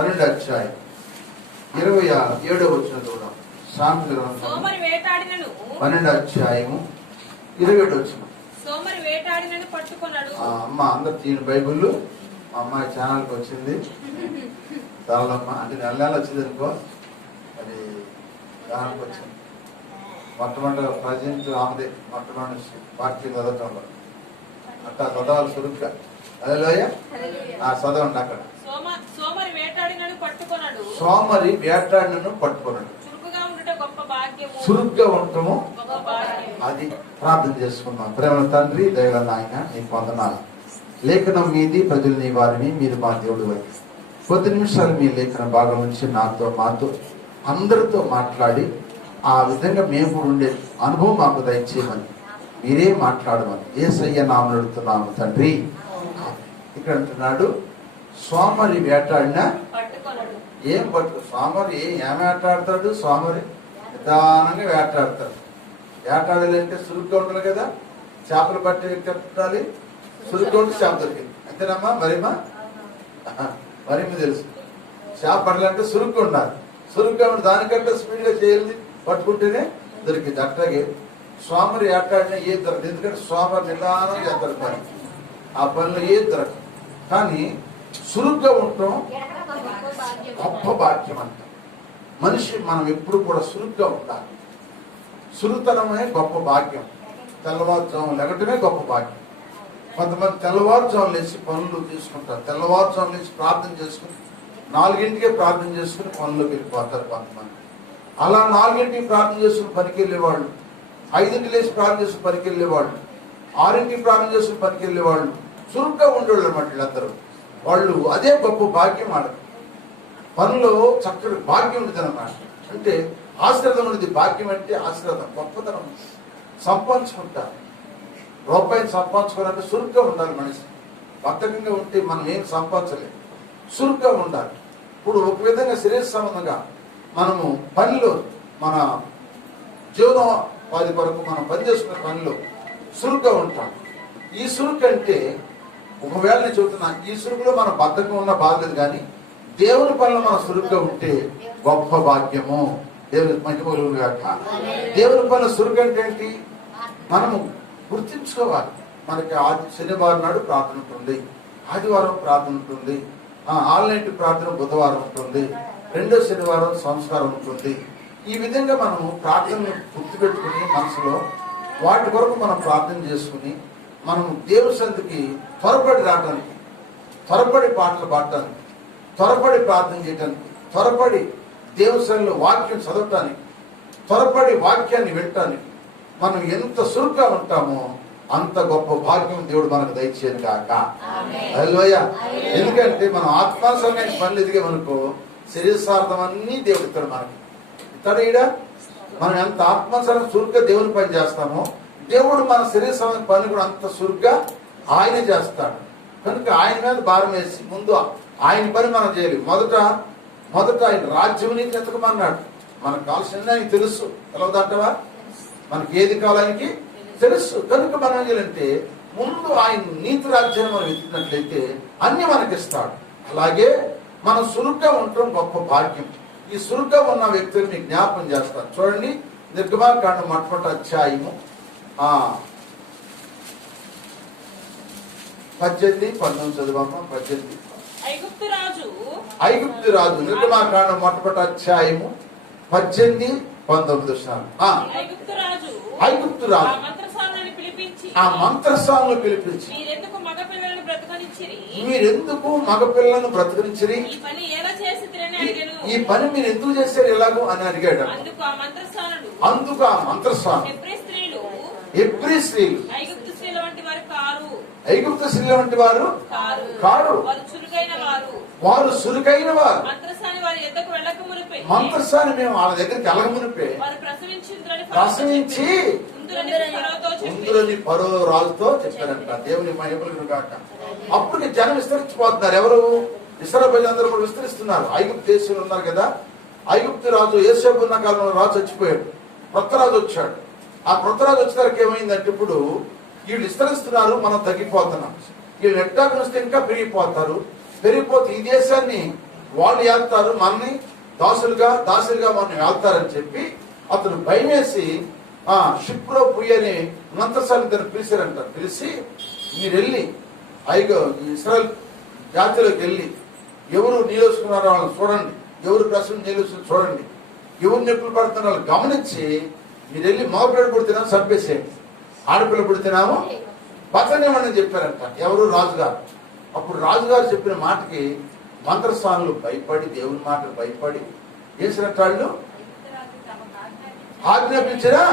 పన్నెండు అధ్యాయం. ఇరవై ఏడో వచ్చిన చూడం సామెతల గ్రంథం. సోమరి వేటాడినను. పన్నెండు అధ్యాయము ఇరవై ఏడు వచ్చిన సోమరి వేటాడినను పట్టుకొనడు. అమ్మ అందరు తీని బైబిల్ మా అమ్మాయి ఛానల్కి వచ్చింది. చాలమ్మ అంటే నెల నెల వచ్చింది అనుకో. అది దానికి వచ్చింది. మొట్టమొదటి ప్రజెంట్ ఆమెదే. మొట్టమొదటి పార్టీ చదవటంలో అట్లా చదవాలి సురుగ్గా అదే లోయ ఆ చదవండి అక్కడ. సోమరి వేటాడినను పట్టుకొనడు. సోమరి వేటాడినను పట్టుకున్నాడు చురుకుగా ఉండుట గొప్ప భాగ్యము. చురుగ్గా ఉండటము అది ప్రార్థన చేసుకుందాం. ప్రేమ తండ్రి దైవ నాయన నీ వందనాలు. లేఖనం మీది ప్రజలు నీ వారిని మీరు మా దేవుడు వై కొద్ది నిమిషాలు మీ లేఖన భాగం నుంచి నాతో మాతో అందరితో మాట్లాడి ఆ విధంగా మేము ఉండే అనుభవం మాకు దయచేయమని. మీరే మాట్లాడమని. ఏ సయ్య నామలు అడుగుతున్నాము తండ్రి. ఇక్కడ అంటున్నాడు సోమరి వేటాడినా? ఏం పట్టు? సోమరి ఏం వేటాడతాడు సోమరి నిదానంగా వేటాడతాడు. వేటాడాలంటే సురుగ్గా ఉండాలి కదా? చేపలు పట్టి పెట్టాలి సురుగ్గా ఉంటే చేప దొరికింది. అంతేనమ్మా మరిమా? మరిమ తెలుసు. చేప పడాలంటే సురుగ్గా ఉండాలి. సురుగ్గా ఉండి దానికంటే స్పీడ్గా చేయాలి. పట్టుకుంటేనే దొరికింది. అట్లాగే సోమరి వేటాడినా ఏ దొరకదు. ఎందుకంటే సోమరి నిదానంగా చేస్తారు పని. ఆ పనిలో ఏ దొరకదు. కానీ సురుగ్గా ఉండటం గొప్ప భాగ్యం అంట మనిషి మనం ఎప్పుడు కూడా సురుగ్గా ఉండాలి. సురుతనమే గొప్ప భాగ్యం. తెల్లవారుజాము లెగటమే గొప్ప భాగ్యం. కొంతమంది తెల్లవారుజాము లేచి పనులు తీసుకుంటారు. తెల్లవారుజాము లేచి ప్రార్థన చేసుకుని నాలుగింటికే ప్రార్థన చేసుకుని పనులకు వెళ్ళిపోతారు కొంతమంది. అలా నాలుగింటికి ప్రార్థన చేసుకుని పనికి వెళ్ళేవాళ్ళు ఐదింటికి లేచి ప్రార్థన చేసుకుని పనికి వెళ్ళేవాళ్ళు ఆరింటికి ప్రార్థన చేసుకుని పనికి వెళ్ళేవాళ్ళు చురుగ్గా ఉండేవాళ్ళు అన్నమాట వీళ్ళందరూ. వాళ్ళు అదే గొప్ప భాగ్యం ఆడరు పనిలో చక్కటి భాగ్యం ఉంటుంది అన్నమాట అంటే ఆశ్రదం ఉన్నది భాగ్యం అంటే ఆశ్రదం గొప్పతనం. సంపాదించుకుంటారు. రూపాయిని సంపాదించుకోవాలంటే సురుగ్గా ఉండాలి మనిషి. బద్ధకంగా ఉంటే మనం ఏం సంపాదించలేము సురుగ్గా ఉండాలి. ఇప్పుడు ఒక విధంగా శరీర సంబంధంగా మనము పనిలో మన జీవనోపాధి కొరకు మనం పనిచేసుకునే పనిలో సురుగ్గా ఉంటాం. ఈ సురుకు అంటే ఒకవేళ నేను చెబుతున్నా ఈ సురుకులో మన బద్ధకం ఉన్న బాధలేదు కానీ దేవుని పనులు మనం సురుగ్గా ఉంటే గొప్ప భాగ్యము. దేవుని మహిమలు కాక దేవుని పనుల సురుకు అంటే ఏంటి? మనము గుర్తించుకోవాలి. మనకి ఆది శనివారం నాడు ప్రార్థన ఉంటుంది. ఆదివారం ప్రార్థన ఉంటుంది. ఆ, ఆన్లైన్ ప్రార్థన బుధవారం ఉంటుంది. రెండో శనివారం సంస్కారం ఉంటుంది. ఈ విధంగా మనము ప్రార్థనను గుర్తుపెట్టుకుని మనసులో వాటి కొరకు మనం ప్రార్థన చేసుకుని మనం దేవుని సంతికి త్వరపడి రావడానికి త్వరపడి పాటలు పాడటానికి త్వరపడి ప్రార్థన చేయడానికి త్వరపడి దేవుని వాక్యం చదవటానికి త్వరపడి వాక్యాన్ని వినటానికి మనం ఎంత సురుగ్గా ఉంటామో అంత గొప్ప భాగ్యం దేవుడు మనకు దయచేయను కాక హల్లెలూయా. ఎందుకంటే మనం ఆత్మాసమైన పనులు ఎదిగే మనకు శరీరసార్థం అన్ని దేవుడు ఇస్తాడు మనకి. ఇస్తాడు ఈడ? మనం ఎంత ఆత్మాసరం సురుగ్గా దేవుని పని చేస్తామో దేవుడు మన శరీర సంబంధించిన పని కూడా అంత సురుగ్గా ఆయన చేస్తాడు. కనుక ఆయన మీద భారం వేసి ముందు ఆయన పని మనం చేయాలి. మొదట మొదట ఆయన రాజ్యం నీకు ఎతకమన్నాడు. మనకు కావాల్సింది ఆయనకి తెలుసు. తెలవదంటవా మనకి ఏది కావాలానికి తెలుసు. కనుక మనం ఏం చేయాలంటే ముందు ఆయన నీతి రాజ్యాన్ని మనం ఎత్తినట్లయితే అన్ని మనకిస్తాడు అలాగే మనం సురుగ్గా ఉండటం గొప్ప భాగ్యం. ఈ సురుగ్గా ఉన్న వ్యక్తులు మీకు జ్ఞాపకం చేస్తారు. చూడండి నిర్గమాకాండ మొట్టమొదటి అధ్యాయము పద్దెనిమిది పంతొమ్మిది చదువమ్మ పద్దెనిమిది. ఐగుప్తు రాజు. ఐగుప్తు రాజు నిర్గమాకాండం మొట్టమొదటి అధ్యాయము పద్దెనిమిది పంతొమ్మిది. ఆ. ఐగుప్తు రాజు ఐగుప్తు ఆ రాజు మంత్రసాలను పిలిపించి. ఆ మంత్రస్థానంలో పిలిపించి. మీరెందుకు మగ పిల్లలను బ్రతకనిచ్చిరి? మీరెందుకు మగపిల్లను బ్రతికించిరి ఈ పని మీరు ఎందుకు చేశారు ఎలాగో అని అడిగాడు. అందుకు ఆ మంత్రస్థానుడు హెబ్రీ స్త్రీలు. ఐగుప్తు స్త్రీల వంటి వారు కారు. వారు సురుకైన వారు మంత్రసాని వారి ఎద్దకు వెళ్ళక మునిపే. మంత్రస్వామి మేము వాళ్ళ దగ్గరికి వెళ్ళకమునిపే ప్రసవించిందని ప్రసవించి ముందులోని పరో రాజుతో చెప్పారంట దేవుని మహిమలు కాక అప్పుడు జనం విస్తరించిపోతున్నారు. ఎవరు? ఇస్రా ప్రజలందరూ కూడా విస్తరిస్తున్నారు. ఐగుప్తు దేశంలో ఉన్నారు కదా. ఐగుప్తు రాజు ఏసేపు ఉన్న కాలంలో రాజు చచ్చిపోయాడు. కొత్త రాజు వచ్చాడు. ఆ కొత్త వచ్చేసరికి ఏమైందంటే ఇప్పుడు వీళ్ళు విస్తరిస్తున్నారు మనం తగ్గిపోతున్నాం. వీళ్ళు ఎట్టా వస్తే ఇంకా పెరిగిపోతారు. పెరిగిపోతే ఈ దేశాన్ని వాళ్ళు వెళ్తారు మనని దాసులుగా దాసులుగా మనం వెళ్తారని చెప్పి అతను భయమేసి ఆ షిప్లో పోయని మంత్రసాన్ని ఇద్దరు పిలిచారంట. పిలిచి మీరు వెళ్ళి ఐగో ఇస్రాయల్ జాతిలోకి వెళ్ళి ఎవరు నీలోసుకున్నారో వాళ్ళని చూడండి. ఎవరు ప్రశ్న నీలోసుకుని చూడండి. ఎవరు నొప్పులు పడుతున్నారో వాళ్ళు గమనించి మీరు వెళ్ళి మగపిల్లలు పుడితేనా చంపేసేయండి. ఆడపిల్ల పుడితేనామో పతనివ్వండి చెప్పారంట. ఎవరు? రాజుగారు. అప్పుడు రాజుగారు చెప్పిన మాటకి మంత్రస్వాములు భయపడి దేవుని మాటలు భయపడి చేసినట్టు వాళ్ళు? ఆజ్ఞాపించరా?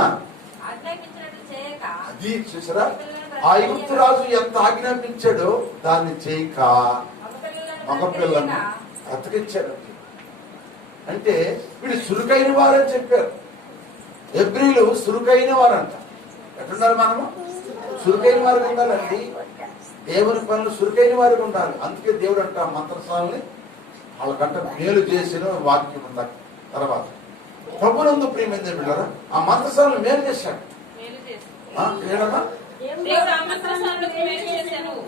అది చూసారా? ఆ ఐగుప్తు రాజు ఎంత ఆజ్ఞాపించాడో దాన్ని చేయక మగపిల్లలను బ్రతికించారు అంటే వీళ్ళు సురుకైన వారని చెప్పారు. ఎబ్రిలు సురుకైన వారంట. ఎట్లున్నారు మనము? సురుకైన వారికి ఉండాలండి. దేవుని పనులు సురుకైన వారికి ఉండాలి. అందుకే దేవుడు అంట ఆ మంత్రసాలని వాళ్ళకంట మేలు చేసిన వాక్యం ఉంది? తర్వాత. ప్రభునందు ప్రియమైంది బిడ్డారా ఆ మంత్రసాలను మేలు చేశాడు.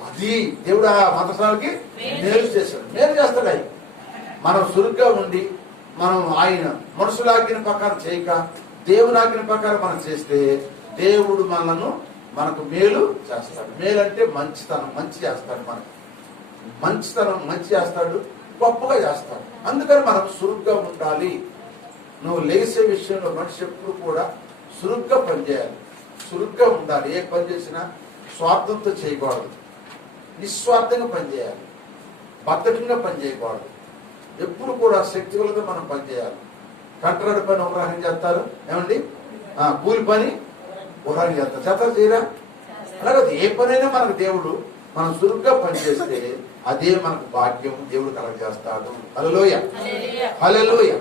అది దేవుడు ఆ మంత్రసాలకి మేలు చేశాడు. మేలు చేస్తాడు మనం సురుగ్గా ఉండి మనం ఆయన మనుషుల ఆజ్ఞ ప్రకారం చేయక దేవుని ఆజ్ఞ ప్రకారం మనం చేస్తే దేవుడు మనను మనకు మేలు చేస్తాడు. మేలు అంటే మంచితనం మంచి చేస్తాడు మనకు. మంచితనం మంచి చేస్తాడు గొప్పగా చేస్తాడు. అందుకని మనం సురుగ్గా ఉండాలి. నువ్వు లేసే విషయంలో మనిషి ఎప్పుడు కూడా సురుగ్గా పనిచేయాలి. సురుగ్గా ఉండాలి. ఏ పని చేసినా స్వార్థంతో చేయకూడదు. నిస్వార్థంగా పనిచేయాలి. బద్ధకంగా పనిచేయకూడదు. ఎప్పుడు కూడా శక్తిగులతో మనం పనిచేయాలి. కంట్రాడు పని రకంగా చేస్తారు. ఏమండి? కూలి పని రకంగా చేస్తారు. చేస్తారు చేయరా? అలాగే ఏ పనైనా మనకు దేవుడు మనం సురుగ్గా పనిచేస్తే అదే మనకు భాగ్యం దేవుడు కలగజేస్తాడు హలోయ హలోయ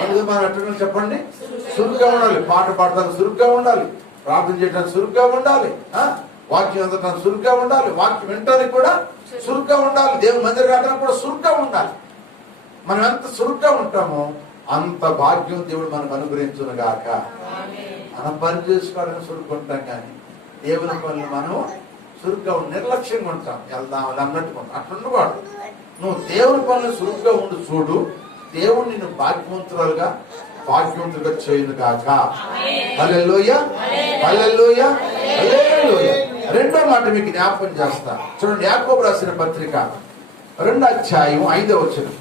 అందుకే మనం ఎట్లా చెప్పండి. సురుగ్గా ఉండాలి. పాట పాడటానికి సురుగ్గా ఉండాలి. ప్రార్థన చేయడానికి సురుగ్గా ఉండాలి? వాక్యం అందటానికి సురుగ్గా ఉండాలి. వాక్యం వినటానికి కూడా సురుగ్గా ఉండాలి. దేవుని మందిరం రావడానికి కూడా సురుగ్గా ఉండాలి. మనం ఎంత సురుగ్గా ఉంటామో అంత భాగ్యం దేవుడు మనకు అనుగ్రహించును గాక మనం పని చేసుకోవాలని సురుక్కుంటాం కానీ దేవుని పనులు మనం సురుగ్గా ఉండి నిర్లక్ష్యంగా ఉంటాం. వెళ్దాం అన్నట్టుగా ఉంటాం. అట్లా ఉండకూడదు నువ్వు దేవుని పనులు సురుగ్గా ఉండి చూడు దేవుడు నిన్ను భాగ్యవంతురాలుగా భాగ్యవంతులుగా చేయను గాక హల్లెలూయ. హల్లెలూయ. హల్లెలూయ. రెండో మాట మీకు జ్ఞాపకం చేస్తా. చూడండి యాకోబు రాసిన పత్రిక రెండు అధ్యాయం ఐదో వచనం.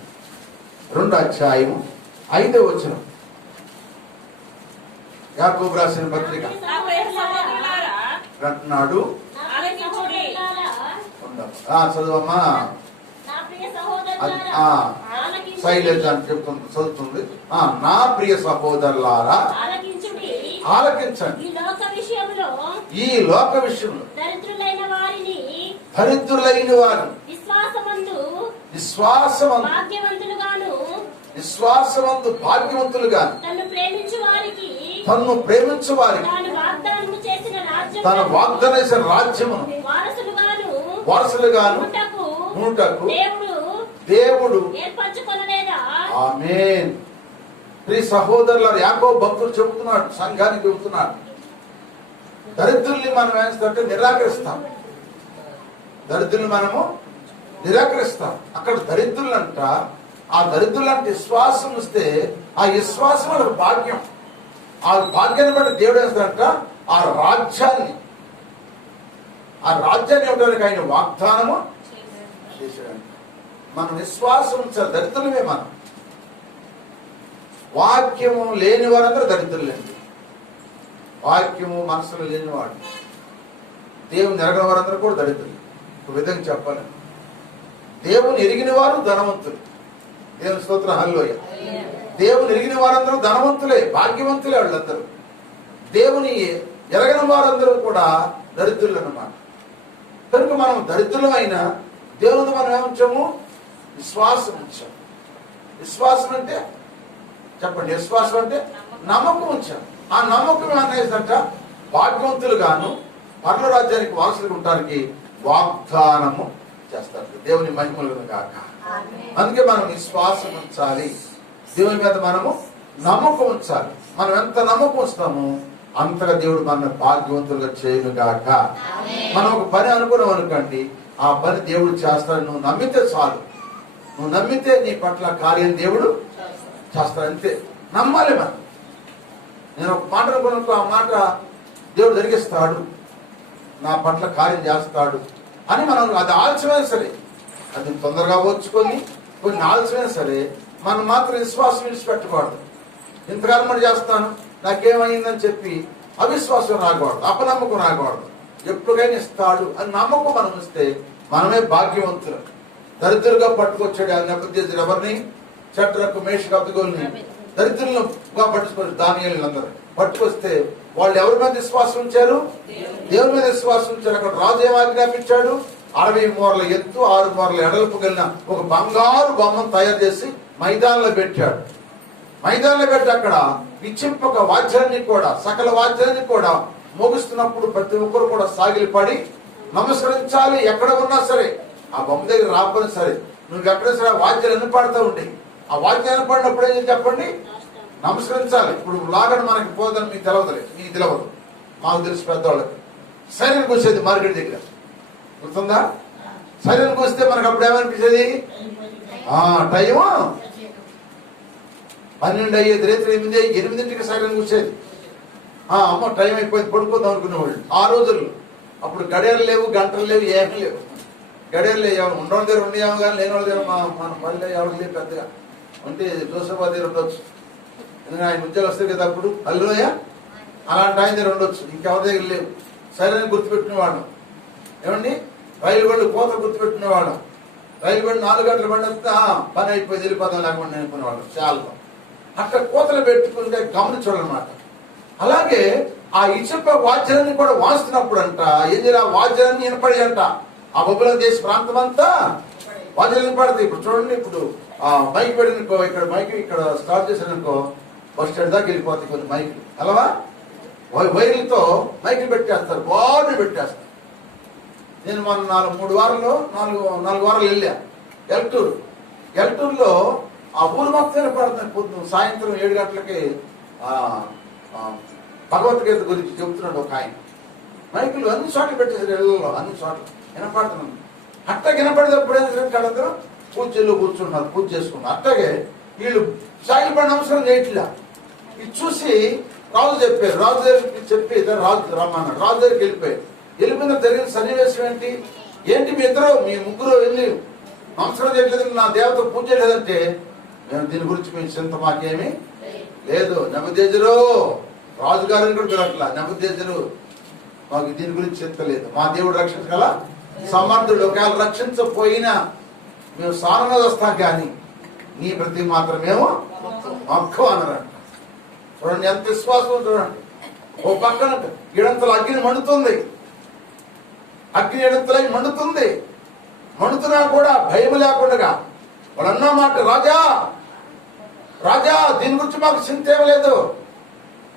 రెండు అధ్యాయం ఐదో వచనం యాకోబు రాసిన పత్రిక నా ప్రియ సహోదరులారా అంటున్నాడు ఆలకించుడి ఉండవు. ఆ చదువమ్మా. శైలజ అని చెప్తుంది చదువుతుంది ఆ నా ప్రియ సహోదరులారా ఆలకించుడి. ఈ లోక విషయంలో దరిద్రులైన వారిని వారు విశ్వాసమందు విశ్వాసవంతు విశ్వాసవంతు భాగ్యవంతులుగా తన్ను ప్రేమించు వారికి తాను వాగ్దాన చేసిన రాజ్యమును వారసులుగాను ఉంటకు దేవుడు ఆమేన్. ప్రియ సహోదరుల యాకో భక్తులు చెబుతున్నాడు సంఘానికి చెబుతున్నాడు. దరిద్రుల్ని మనం ఏంటంటే నిరాకరిస్తాం. దరిద్రుల్ని మనము నిరాకరిస్తాం. అక్కడ దరిద్రులంట ఆ దరిద్రులంటే విశ్వాసం ఇస్తే ఆ విశ్వాసం వాళ్ళకి భాగ్యం. ఆ భాగ్యాన్ని బట్టి దేవుడు వేస్తాడంట ఆ రాజ్యాన్ని ఆ రాజ్యాన్ని ఇవ్వడానికి ఆయన వాగ్దానము చేశాడంట. మనం విశ్వాసం ఉంచాలి దరిద్రులమే మనం. వాక్యము లేని వారందరూ దరిద్రులండి వాక్యము మనసులో లేనివాడు. దేవుని ఎరగిన వారందరూ కూడా దరిద్రులు. ఒక విధంగా చెప్పాలి. దేవుని ఎరిగిన వారు ధనవంతులు. దేవుని స్తోత్రం హల్లోయ దేవుని ఎరిగిన వారందరూ ధనవంతులే భాగ్యవంతులే వాళ్ళందరూ. దేవుని ఎరగని వారందరూ కూడా దరిద్రులు అన్నమాట కనుక మనం దరిద్రులమైన దేవుని మనం ఏముంచాము విశ్వాసం ఉంచాం విశ్వాసం అంటే చెప్పండి విశ్వాసం అంటే నమ్మకం ఉంచాం ఆ నమ్మకం అనేదంట భాగ్యవంతులుగాను పర్ల రాజ్యానికి వారసులు ఉండడానికి వాగ్దానము చేస్తారు. దేవుని మహిమలు కాక అందుకే మనం విశ్వాసం ఉంచాలి. దేవుని మీద మనము నమ్మకం ఉంచాలి. మనం ఎంత నమ్మకం ఉంచుతామో అంతగా దేవుడు మన భాగ్యవంతులుగా చేయను గాక. మనం ఒక పని అనుకున్నాం అనుకోండి ఆ పని దేవుడు చేస్తాడు నువ్వు నమ్మితే చాలు. నువ్వు నమ్మితే నీ పట్ల కార్యం దేవుడు చేస్తాడు అంతే. నమ్మాలి మనం. నేను ఒక మాట అనుకున్నప్పుడు ఆ మాట దేవుడు జరిగిస్తాడు. నా పట్ల కార్యం చేస్తాడు అని మనం అది ఆలస్యమైనా సరే అది తొందరగా వచ్చుకొని కొన్ని ఆలస్యమైనా సరే మనం మాత్రం విశ్వాసం విడిచిపెట్టకూడదు. ఇంతకాలం మరి చేస్తాను. నాకేమైందని చెప్పి అవిశ్వాసం రాకూడదు అపనమ్మకం రాకూడదు. ఎప్పుడుకైనా ఇస్తాడు అని నమ్మకం మనం ఇస్తే మనమే భాగ్యవంతులు. దరిద్రులుగా పట్టుకొచ్చాడు ఆ నెపథ్యం ఎవరిని? చెట్లకు మేష కబ్దుగోల్ని దరిద్రులుగా పట్టుకొని దానియాలను అందరూ. పట్టుకొస్తే వాళ్ళు ఎవరి మీద విశ్వాసం ఉంచారు? దేవుని మీద విశ్వాసం ఉంచారు. అక్కడ రాజు ఏం ఆజ్ఞాపించాడు? అరవై మూరల ఎత్తు ఆరు మూరల ఎడల్పు కలిగిన ఒక బంగారు బొమ్మను తయారు చేసి మైదానంలో పెట్టాడు. మైదానంలో పెట్టి అక్కడ విచ్చింపక వాద్యాన్ని కూడా సకల వాద్యాన్ని కూడా మోగిస్తున్నప్పుడు ప్రతి ఒక్కరు కూడా సాగిలిపడి నమస్కరించాలి. ఎక్కడ ఉన్నా సరే ఆ బొమ్మ దగ్గర రాకపోయినా సరే నువ్వు ఎక్కడ సరే వాద్యాలు ఎన్ని పాడుతూ ఉంటాయి ఆ వాద్యాన్ని పాడినప్పుడు ఏం చెప్పండి? నమస్కరించాలి. ఇప్పుడు లాగడం మనకి పోదని మీకు తెలవదులే మీకు తెలవదు. మాకు తెలుసు పెద్దవాళ్ళకి. సైరన్ కూర్చేది మార్కెట్ దగ్గర. గుర్తుందా? సైరన్ వస్తే మనకు అప్పుడు ఏమనిపించేది ఆ టైం పన్నెండు అయ్యేది రేత్రి ఎనిమిది ఎనిమిదింటికి సైరన్ వచ్చేది. ఆ అమ్మ టైం అయిపోయింది పడుకుందాం అనుకునేవాళ్ళు. ఆ రోజుల్లో అప్పుడు గడియాలు లేవు గంటలు లేవు ఏమీ లేవు. గడియలు లేవు ఉండడం దగ్గర ఉండేవాము కానీ లేని వాళ్ళ దగ్గర మా మన పల్లె ఎవరికి లేదు పెద్దగా. ఉంటే జోసఫా దగ్గర ఉండొచ్చు. ఎందుకంటే ఆయన ఉద్యోగం వస్తుంది కదా అప్పుడు? అల్లుయ అలాంటి ఆయన దగ్గర ఉండొచ్చు. ఇంకెవరి దగ్గర లేవు. సరైన గుర్తుపెట్టినవాడు ఏమండి? రైలు బండి కోత గుర్తుపెట్టుకునేవాడు రైలు బండి నాలుగు గంటల బండి వస్తే పని అయిపోయి వెళ్ళిపోతాం లేకుండా అనుకునేవాడు చాలా అక్కడ కోతలు పెట్టుకుంటే గమనించాలన్నమాట అలాగే ఆ ఇసుక వాద్యాన్ని కూడా వాస్తున్నప్పుడు అంట ఏది ఆ వాద్యాన్ని వినపడి అంట. ఆ బొబ్బుల దేశ ప్రాంతం అంతా వాద్యాలు వినపడతాయి. ఇప్పుడు చూడండి ఇప్పుడు ఆ మైక్ పెడినకో ఇక్కడ మైక్ ఇక్కడ స్టార్ట్ చేసానుకో బస్ స్టాండ్ దాకా వెళ్ళిపోతాయి కొన్ని మైక్ అలవా? వైర్లతో మైకులు పెట్టేస్తారు బాగా పెట్టేస్తారు. నేను మొన్న నాలుగు మూడు వారాల్లో నాలుగు నాలుగు వారాలు వెళ్ళా. ఎల్టూరు. ఎల్టూరులో ఆ ఊరు మొత్తం పడుతుంది. పొద్దు సాయంత్రం ఏడు గంటలకి భగవద్గీత గురించి చెబుతున్నాడు ఒక ఆయన. మైకులు అన్ని చోట్ల పెట్టేసారు ఇళ్ళలో అన్ని చోట్ల. వినపడుతున్నాను అట్ట వినపడేటప్పుడు ఏం చేశారంటే వాళ్ళందరూ పూజలు కూర్చున్నారు పూజ చేసుకున్నారు. అట్టగే వీళ్ళు సాయి పడిన అవసరం చేయట్లా ఇది చూసి రాజు చెప్పారు. రాజు దగ్గరికి చెప్పి రాజు రమ్మన్నాడు. రాజు దగ్గరికి వెళ్ళిపోయారు వెళ్ళిపోయిన జరిగిన సన్నివేశం ఏంటి? ఏంటి మీ ఇద్దరు? మీ ముగ్గురు వెళ్ళి నమస్కారం చేయట్లేదు నా దేవత పూజ చేయలేదంటే మేము దీని గురించి మీ చింత మాకేమి లేదు. నెమ్మదేజరు రాజుగారిని కూడా పిలట్లా నెమ్మదేజరు మాకు దీని గురించి చింత లేదు. మా దేవుడు రక్షించగల సమర్థుడు. ఒకవేళ రక్షించకపోయినా మేము సారణ వస్తాం కానీ నీ ప్రతి మాత్రం మేము మక్కువ అన్నారంట చూడండి ఎంత విశ్వాసం చూడండి. ఓ పక్కన ఇడంతలు అగ్ని మండుతుంది. అగ్ని ఇడంతలై మండుతుంది మండుతున్నా కూడా భయం లేకుండా వాళ్ళు మాట రాజా రాజా దీని గురించి మాకు చింత ఏమీ లేదు.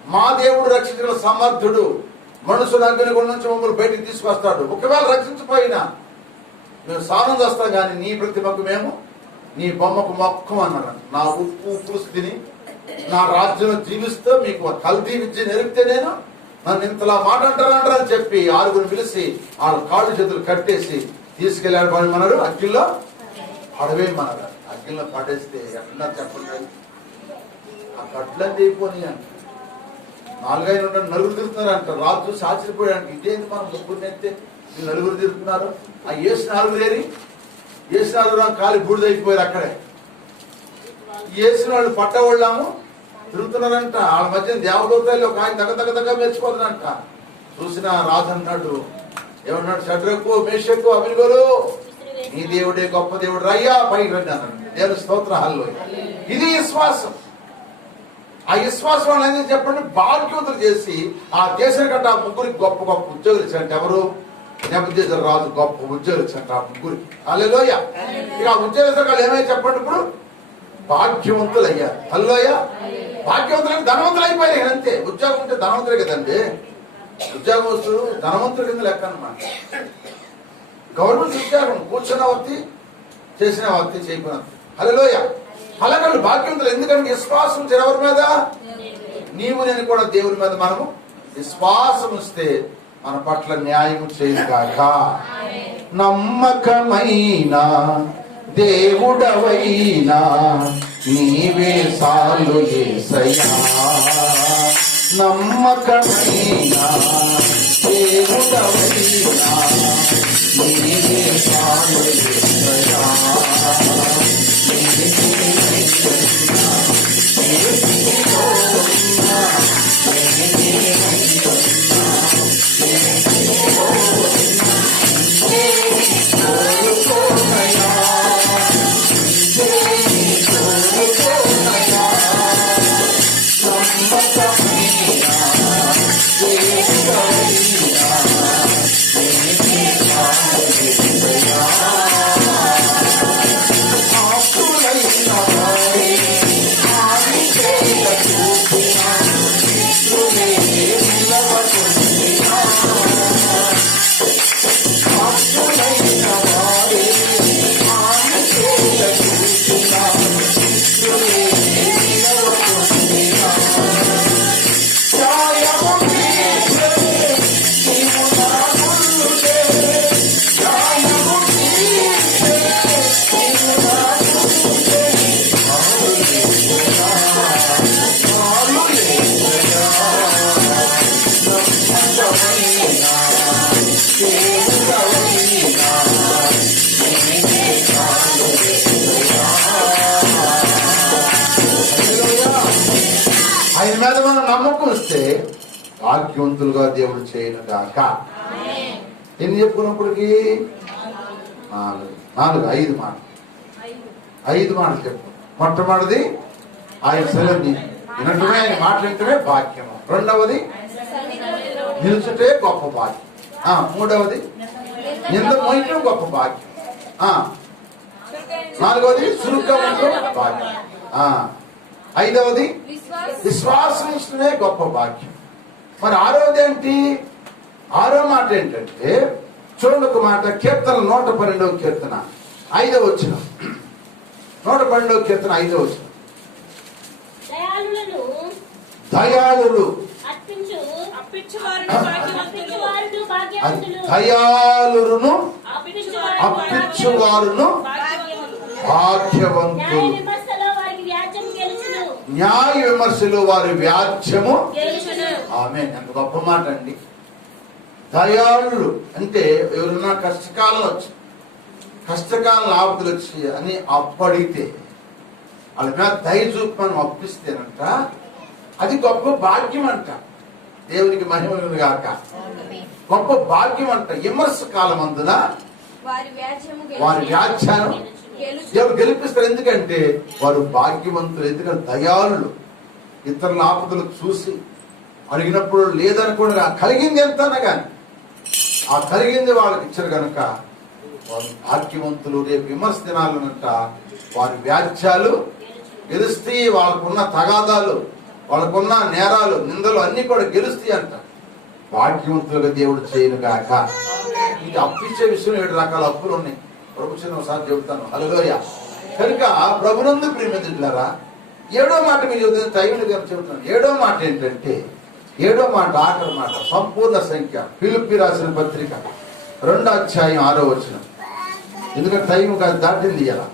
మా దేవుడు రక్షించిన సమర్థుడు మనుషుల అగ్ని నుంచి మమ్మల్ని బయటికి తీసుకొస్తాడు. ఒకవేళ రక్షించిపోయినా మేము సానం చేస్తాం కానీ నీ ప్రతిమకు మేము నీ బొమ్మకు మొక్కం అన్నాడు. నా ఉప్పు ఉప్పు తిని నా రాజ్యంలో జీవిస్తూ మీకు కల్తీ విద్య నేర్పితే నేను నన్ను ఇంతలా మాట అంటారంటారు అని చెప్పి ఆరుగురు పిలిచి వాళ్ళ కాళ్ళు చేతులు కట్టేసి తీసుకెళ్ళాడు పడమన్నారు అగ్గిల్లో అగ్గిలో అడవేయమన్నారు అగ్గిలో పడేస్తే ఎట్లా చెప్పండి? ఆ కట్లని అయిపోయి అంట. నాలుగైదు నలుగురు తిరుగుతున్నారు అంట రాజు సాచిపోయాడు ఇదేంటి మనం ముగ్గురు ఎత్తే నలుగురు తిరుగుతున్నారు? ఆ ఏసు నాలుగురు ఏరి? ఏసు నాలుగు కాలి బూడిదైపోయారు అక్కడే. ఏసిన వాళ్ళు పట్టవాళ్ళము తిరుగుతున్నారంట వాళ్ళ మధ్య దేవదూతల్లో ఒక ఆయన దగ్గ దగ్గ దగ్గ మెచ్చిపోతున్నారంట చూసిన రాజు అన్నాడు ఏమన్నాడు? షడ్రకు మేషకు అభిగోలు నీ దేవుడే గొప్ప దేవుడు రయ్యా పైకి రండి అన్నాడు. స్తోత్ర హల్లో ఇది విశ్వాసం. ఆ విశ్వాసం అనేది చెప్పండి? బాధ్యతలు చేసి ఆ దేశం కంటే ఆ ముగ్గురికి గొప్ప గొప్ప ఉద్యోగులు ఇచ్చారంట. ఎవరు? నెపథ్య రాజు గొప్ప ఉద్యోగులు ఇచ్చారంట ఆ ముగ్గురికి. అల్లెలోయ ఇక ఆ ఉద్యోగ ఏమైనా చెప్పండి ఇప్పుడు? భాగ్యవంతులు అయ్యారు అల్లోయ భాగ్యవంతులకి ధనవంతులు అయిపోయారు అంతే. ఉద్యోగం ఉంటే ధనవంతులే కదండి. ఉద్యోగస్తులు ధనవంతుల కింద లెక్క అన్నమాట. గవర్నమెంట్ ఉద్యోగం కూర్చున్న వర్తి చేసిన వర్తి చేయకున్న హలోయ అలాగే భాగ్యవంతులు ఎందుకంటే విశ్వాసం ఎవరి మీద నీవు నేను కూడా దేవుని మీద మనము విశ్వాసం ఉంచితే మన పట్ల న్యాయం చేయగాక నమ్మకమైన దేవుడవైనా నీవే సాలు ఏసయ్యా. నమ్మకమైనా దేవుడమైనా నీవే సాలు ఏసయ్యా. ఆయన భాగ్యవంతులుగా దేవుడు చేయను గాక. ఎన్ని చెప్పుకున్నప్పటికీ? నాలుగు. నాలుగు ఐదు మాటలు. ఐదు. మాటలు చెప్పు. మొట్టమొదటిది ఆయన సెలవుని వినటమే ఆయన మాట వింటమే భాగ్యము. రెండవది నిలుచుటే గొప్ప భాగ్యం. ఆ మూడవది నింద మోయటం గొప్ప భాగ్యం. ఆ నాలుగవది ఉండటం భాగ్యం. ఆ ఐదవది విశ్వాసం. గొప్ప భాగ్యం. మరి ఆరోది ఏంటి ఆరో మాట ఏంటంటే చూడండి ఒక మాట కీర్తన నూట పన్నెండవ కీర్తన ఐదవ వచ్చిన నూట పన్నెండవ కీర్తన ఐదవ వచ్చిన దయాళులు. అర్పించు. అప్పించు వారిని అర్పించు భాగ్యవంతులు. న్యాయ విమర్శలో వారి వ్యాజ్యము గెలుచును. ఆమె ఎంత గొప్ప మాట అండి. దయాళులు అంటే ఎవరన్నా కష్టకాలం వచ్చి కష్టకాలం ఆపదలు వచ్చి అని అప్పడిగితే వాళ్ళ మీద దయ చూపి మనం అప్పిస్తేనంట అది గొప్ప భాగ్యం అంట దేవునికి మహిమలు గాక. గొప్ప భాగ్యం అంట విమర్శ కాలం అందున వారి వ్యాఖ్యానం దేవుడు గెలిపిస్తారు? ఎందుకంటే వారు భాగ్యవంతులు ఎందుకంటే దయాళులు. ఇతరుల ఆపదలు చూసి అడిగినప్పుడు లేదని కూడా కలిగింది ఎంత కానీ ఆ కలిగింది వాళ్ళకి ఇచ్చారు కనుక వారు భాగ్యవంతులు రేపు విమర్శ దినాలనంట వారి వ్యాఖ్యాలు గెలుస్తే వాళ్ళకున్న తగాదాలు వాళ్ళకున్న నేరాలు నిందలు అన్ని కూడా గెలుస్తాయి అంట. భాగ్యవంతులుగా దేవుడు చేయను గాక. ఇది అప్పిచ్చే విషయం ఏడు రకాల అప్పులు ఉన్నాయి ప్రభుత్వం ఒకసారి చెబుతాను. హలోయ కనుక ప్రభునందు ప్రేమించారా ఏడో మాట మీరు చదువుతుంది తైవులు గారు చెబుతున్నాను. ఏడో మాట ఏంటంటే ఏడో మాట ఆఖరి మాట సంపూర్ణ సంఖ్య పిలుపి రాసిన పత్రిక రెండో అధ్యాయం ఆరో వచనం. ఎందుకంటే టైం కాదు దాటింది ఇలా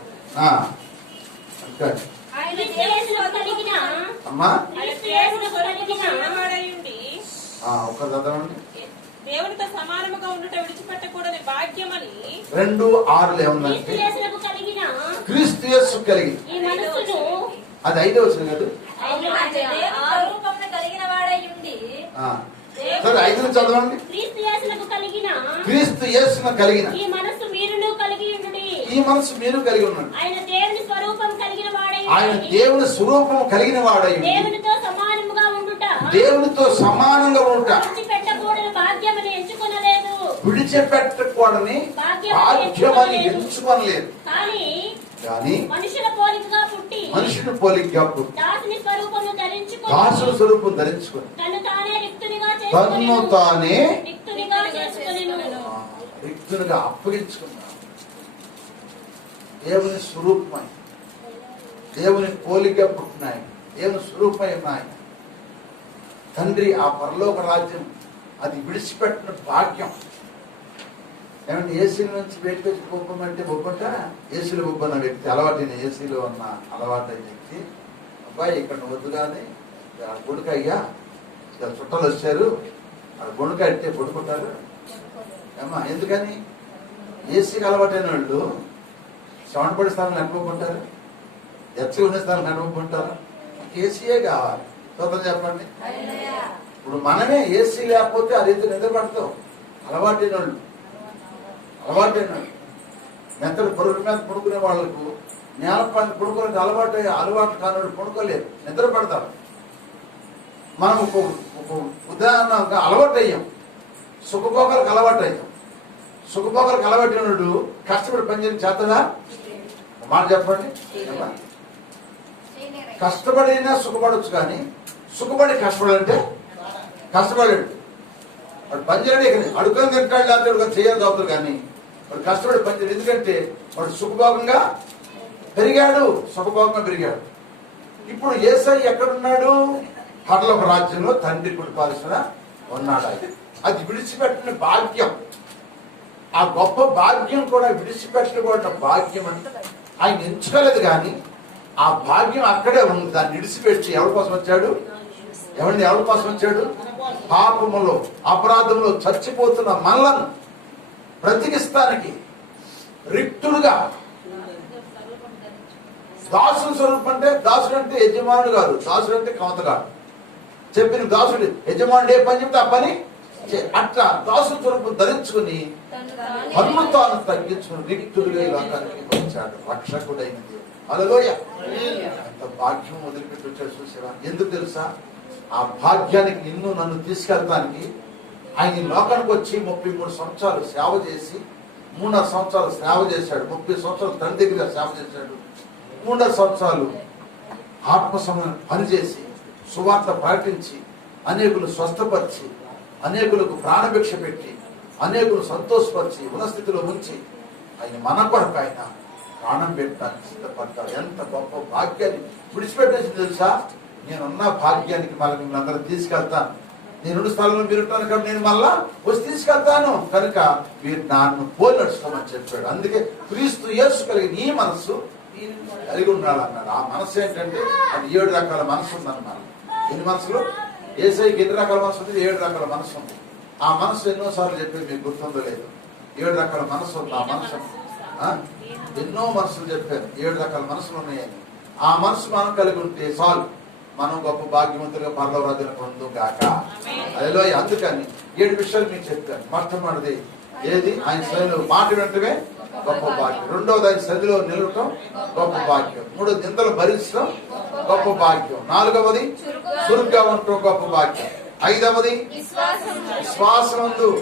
అమ్మా? ఒక చదవండి దేవునితో సమానముగా ఉండట విడిచిపెట్టకూడని భాగ్యమని రెండు ఆరులు ఏముందంటే క్రీస్తు కలిగి. అది ఐదో వచ్చిన కదా ఆయన దేవుని స్వరూపమును కలిగిన వాడై ఉండి ఆ. సరే ఐదు చదవండి. క్రీస్తు యేసును కలిగిన ఈ మనస్సు మీరును కలిగి ఉండుడి. ఈ మనసు మీరు కలిగి ఉన్నాడు ఆయన దేవుని స్వరూపం కలిగిన వాడై ఆయన ఉండి, దేవుని స్వరూపం కలిగిన వాడై ఉండి, దేవునితో సమానముగా ఉండుట. దేవునితో సమానంగా విడిచిపెట్టకూడని భాగ్యమని ఎంచుకొనలేదు. విడిచిపెట్టకూడని భాగ్యమని ఎంచుకోనలేదు. కానీ కానీ మనుషుల పోలికగా పుట్టి మనుషుని పోలికగా పుట్టి దాసుని స్వరూపము ధరించుకొని దాసుల స్వరూపం ధరించుకొని తన్ను. తానే రిక్తునిగా అప్పగించుకున్నాడు. దేవుని స్వరూపమై దేవుని పోలిక పుట్టినాయి. దేవుని స్వరూపమై ఉన్నాయి తండ్రి ఆ పరలోక రాజ్యం అది విడిచిపెట్టిన భాగ్యం. ఏమంటే ఏసీ నుంచి బయటకు వచ్చి బొబ్బమంటే బొబ్బంట ఏసీలో బొబ్బన్న వ్యక్తి అలవాటైన ఏసీలో ఉన్న అలవాటైన వ్యక్తి అబ్బాయి ఇక్కడ వద్దు కానీ గుడిక అయ్యా ఇక్కడ చుట్టాలు వచ్చారు. అక్కడ గుణక అంటే పడుకుంటారు. ఏమ్మా ఎందుకని? ఏసీకి అలవాటైన వాళ్ళు శ్రవణ పడి స్థానం నడుపుకుంటారు ఎచ్చ ఉండే స్థానం నడుపుకుంటారు ఏసీయే కావాలి. చూద్దాం చెప్పండి. ఇప్పుడు మనమే ఏసీ లేకపోతే ఆ రీతి నిద్రపడతాం. అలవాటైన వాళ్ళు. అలవాటైన వాళ్ళు. మెత్తడు పొరుగు మీద పడుకునే వాళ్ళకు నేల పైన పడుకునే అలవాటు అలవాటు కాని పడుకోలేరు నిద్ర పడతారు మనం ఒక ఒక ఉదాహరణగా అలవాటు అయ్యాం. సుఖభోగాలకు అలవాటు అయ్యాం. సుఖభోగాలకు అలవాటైనడు కష్టపడి పనిచేయడం చేతదా మాట చెప్పండి? కష్టపడినా సుఖపడవచ్చు కానీ సుఖపడి కష్టపడాలంటే కష్టపడాడు వాడు పని చేయడం ఇక అడుగుని తింటాడు లేకపోతే చేయాలి అవుతాడు కానీ వాడు కష్టపడి పని చేయడు ఎందుకంటే వాడు సుఖభోగంగా పెరిగాడు. సుఖభోగంగా పెరిగాడు. ఇప్పుడు ఏసై ఎక్కడున్నాడు? పర్లోక రాజ్యంలో తండ్రి కుడిపాల్సిన ఉన్నాడు అది అది విడిచిపెట్టిన భాగ్యం. ఆ గొప్ప భాగ్యం కూడా విడిచిపెట్టబడిన భాగ్యం అంటే ఆయన ఎంచుకోలేదు కానీ ఆ భాగ్యం అక్కడే ఉంది. దాన్ని విడిచిపెట్టి ఎవరి కోసం వచ్చాడు? ఎవరిని ఎవరి కోసం వచ్చాడు? పాపములో అపరాధంలో చచ్చిపోతున్న మనలను బ్రతికిస్తానికి రిక్తులుగా దాసుడు స్వరూపం అంటే దాసుడు అంటే యజమానుడు కాదు. దాసుడు అంటే కమతగాడు. చెప్పిన దాసుడు యజమానుడు ఏ పని చెప్తే ఆ పని అట్లా దాసుడు స్వరూపం ధరించుకుని పన్ను తాను తగ్గించుకుని రిక్తుడుగా వచ్చాడు. రక్షకుడైన దేవుడు. అలలోయ ఎంత భాగ్యం వదిలిపెట్టి వచ్చాడు చూసావా? ఎందుకు తెలుసా? ఆ భాగ్యానికి నిన్ను నన్ను తీసుకెళ్తానికి ఆయన లోకానికి వచ్చి ముప్పై మూడు సంవత్సరాలు సేవ చేసి మూడున్నర సంవత్సరాలు సేవ చేశాడు. ముప్పై సంవత్సరాలు తండ్రి దగ్గర సేవ చేశాడు. మూడున్నర సంవత్సరాలు ఆత్మ సమయం పనిచేసి సువార్త పాటించి అనేకులు స్వస్థపరిచి అనేకులకు ప్రాణభిక్ష పెట్టి అనేకులు సంతోషపరిచి ఉన్నస్థితిలో ఉంచి ఆయన మన కొరకు ఆయన ప్రాణం పెట్టడానికి సిద్ధపడతారు. ఎంత గొప్ప భాగ్యాన్ని విడిచిపెట్టేసి తెలుసా? నేనున్న భాగ్యానికి మళ్ళీ మిమ్మల్ని అందరూ తీసుకెళ్తాను. నేను స్థలంలో మీరు ఉంటాను కాబట్టి నేను మళ్ళా వచ్చి తీసుకెళ్తాను. కనుక మీరు నన్ను పోలి నడుస్తామని చెప్పాడు. అందుకే క్రీస్తు యేసు కలిగిన ఈ మనస్సు కలిగి ఉండాలన్నాడు. ఆ మనసు ఏంటంటే అది ఏడు రకాల మనసు ఉందన్నమాట. ఎన్ని మనసులు? ఏసైకి ఎన్ని రకాల మనసు ఉంది ఏడు రకాల మనసు ఉంది ఆ మనసు ఎన్నోసార్లు చెప్పి మీకు గుర్తుందో లేదు. ఏడు రకాల మనసు ఉంది ఆ మనసు? ఎన్నో మనసులు చెప్పారు. ఏడు రకాల మనసులు ఉన్నాయని ఆ మనసు మనం కలిగి ఉంటే చాలు. మనం గొప్ప భాగ్యవంతులుగా పర్లవరాజులకు పొందు గాక. అదిలో అందుకని ఏడు విషయాలు మీకు చెప్తాను. మొట్టమొదటిది ఏది? ఆయన శైలిలో మాట వెంటనే గొప్ప భాగ్యం. రెండవది ఆయన శైలిలో నిలవటం గొప్ప భాగ్యం. మూడోది నిందలు భరించడం గొప్ప భాగ్యం. నాలుగవది చురుగ్గా ఉండటం గొప్ప భాగ్యం. ఐదవది విశ్వాసం విశ్వాసమందు.